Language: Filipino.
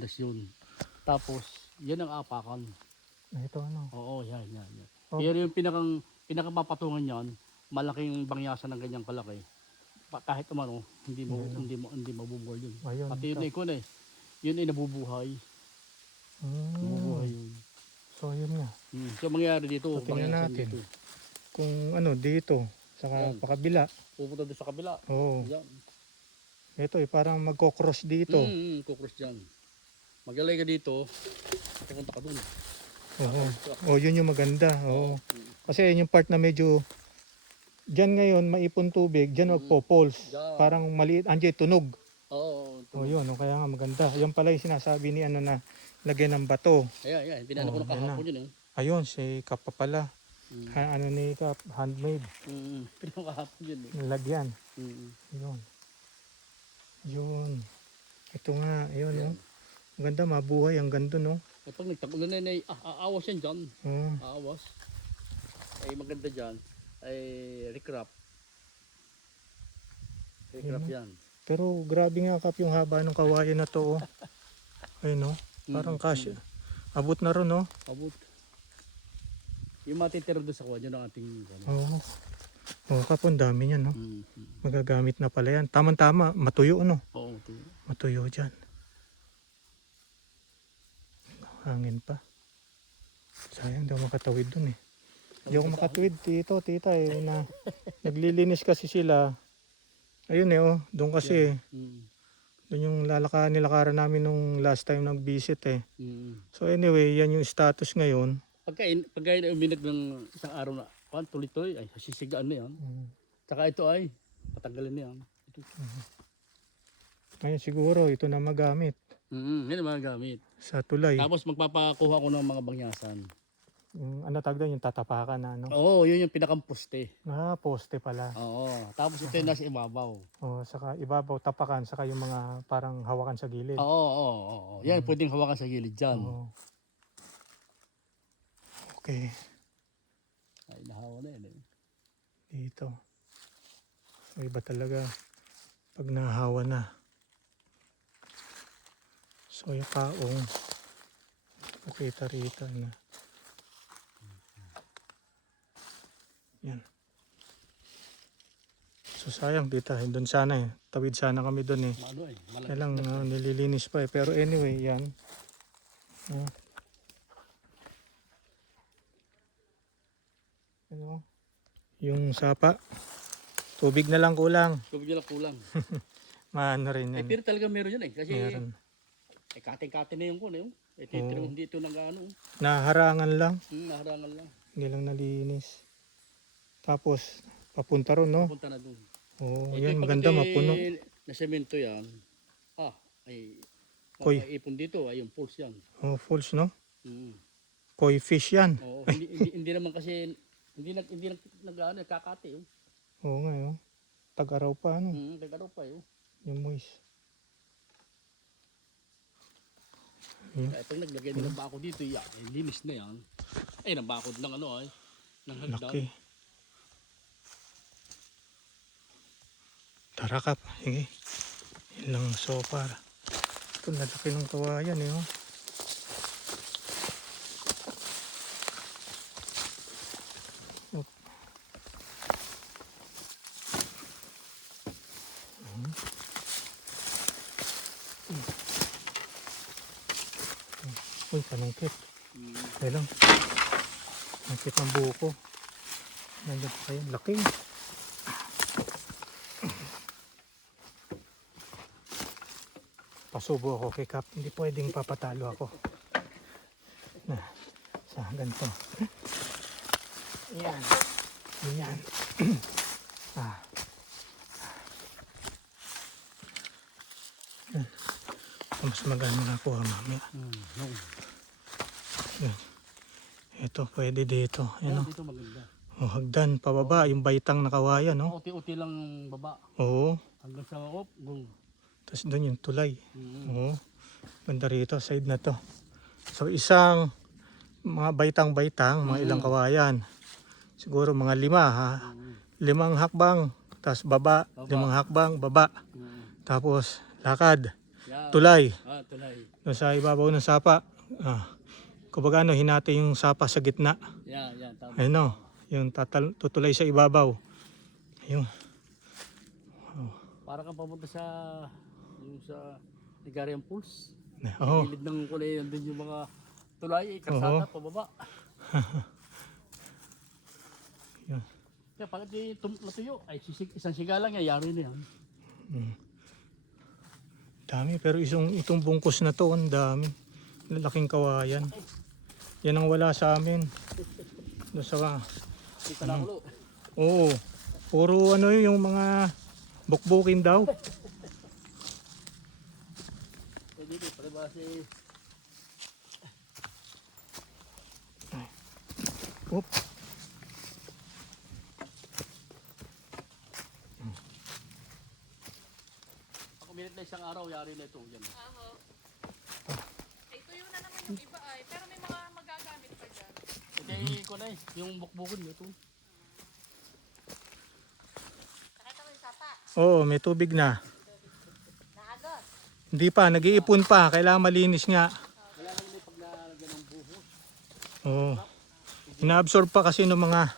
pundasyon. Tapos, yan ang apakan. Ito ano. Oo, yan. Oh. Pero yung pinakapapatungan yan, malaking bangyasan ng ganyang kalaki. Kahit umano, hindi mabubol yun. Ayun, Pati yun ikon eh. Yun ay nabubuhay. Nabubuhay yun. So yun nga. So mangyari dito, So, tingnan natin. dito. Kung ano dito, saka pakabila. Pupunta doon sa kabila. Oo. Yan. Ito eh, parang magkocross dito. Kukros dyan. Magalay ka dito, pupunta ka doon. Oo. Oh, yun yung maganda. Oo. Kasi yun yung part na medyo diyan ngayon maipon tubig, diyan magpo-falls. Parang maliit, andiyan tunog. Oo. Oh, yun, kaya nga maganda. Yan pala yung sinasabi ni ano na lagyan ng bato. Ayan. Pinano ko na kahapon yun eh. Ayun, si Kap pa pala. Ano ni Kap, handmade. Pinano kahapon yun eh. Lagyan. Yun. Ito nga, ayun, no. Maganda, mabuhay ang ganda, no. At pag nagtagulan na aawas yan dyan. Aawas. Ay maganda dyan. Ay recrap. Recrap yan. Pero grabe nga Kap yung haba ng kawayan na to, oh. Ayun, no. Parang kasya. Abot na ron, no. Abot. Yung matitira doon sa kuha dyan ang ating... Oo. Oh, Kap, ang dami niyan, no. Magagamit na pala yan. Tama-tama, matuyo, no. Oo. Matuyo dyan. Hangin pa. Sayang, daw makatawid dun eh. Hindi ako makatawid dito, tita eh. Naglilinis kasi sila. Ayun eh, oh. Doon kasi doon yung nilakaran namin nung last time nag-visit eh. So anyway, yan yung status ngayon. Pagka uminag ng isang araw na, tuloy-tuloy, ay sisigaan na yan. Tsaka ito ay, patanggalin na yan. Ngayon siguro, ito na magamit. Yan ang mga gamit. Sa tulay. Tapos magpapakuha ko ng mga bangyasan. Ano tawag doon, yung tatapakan na ano? Oo, yun yung pinakang-poste. Poste pala. Oo, tapos ito yung nasa ibabaw. Saka ibabaw, tapakan, saka yung mga parang hawakan sa gilid. Oo. Yan, pwedeng hawakan sa gilid dyan. Okay. Ay, nahawa na yan eh. Dito. So, iba talaga pag nahawa na. So yung kaong pakita rito na. Yan. So sayang dito. Doon sana eh. Tawid sana kami doon eh. Kaya lang nililinis pa eh. Pero anyway yan. Ano? Yung sapa. Tubig na lang kulang. Tubig na lang kulang. Maano rin yan. Pero talaga meron yan eh. Kasi meron. kating-kating na yung kun eh. Hindi ito nang ano. Naharangan lang. Naharangan lang. Hindi lang nalinis. Tapos papunta ron, no? Papunta na doon. Yan maganda mapuno. Na semento yan. Ay Koy. ipon dito ay yung falls yan. Falls, no? Koi fish yan. Hindi naman kasi hindi kakati. Oo nga, oh. Tag-araw pa, ano? Tag-araw pa, oh. Yung moist. Kaya pag naglagay din ng bako dito, linis na yan. Ay, nabakod ng ano ay. Ng hagdan. Laki. Tara Kap, sige. Ilang sopa. Ito, nalaki ng kawayan eh, oh. Uy, panungkit. Kaya lang. Panungkit ng buko. Nandiyan pa kayo. Laki. Pasubo ako kay Kap. Hindi pwedeng papatalo ako. Sa ganito. Yan. Yan. Mas maganda nakuha mamaya. Ito pwede dito. Yan, dito maganda. Hagdan pababa yung baitang nakawayan, no? Uti-uti lang baba. Oo. Hanggang sa Tapos doon yung tulay. Oo. Ganda rito, side na to. So isang mga baitang-baitang, mga ilang kawayan. Siguro mga 5 ha. 5 hakbang, tapos baba. 5 hakbang, baba. Tapos lakad. Yan. tulay. Tulay. Doon sa ibabaw ng sapa. Kumbaga hinati yung sapa sa gitna. Yan, tama. Ayun o, yung tutulay sa ibabaw. Ayun. Para kang papunta sa Negarian Pools. Oo. Gilid ng kulay, yun din yung mga tulay, kalsada, pababa. Yan. Kaya pag natuyo, ay isang siga lang yan, yari na yan. Dami, pero itong bungkus na to, ang dami. Lalaking kawayan. Yan ang wala sa amin. Doon sa, Kita na ulo. oo, puro yung mga bukbukin daw. Eh dito, palibasi. Oop. Ako minit na isang araw, yari na ito. Yan. Aho. Ay, tuyo na naman yung iba ay. Pero may mga magagamit pa dyan. Ito ko na yung bukbukin nito. Nakita mo yung sapa? Oo, may tubig na. Naagos. Hindi pa, nag-iipon pa. Kailangan malinis nga. Wala nang may paglalagyan ng buhos. Oo. Inaabsorb pa kasi ng mga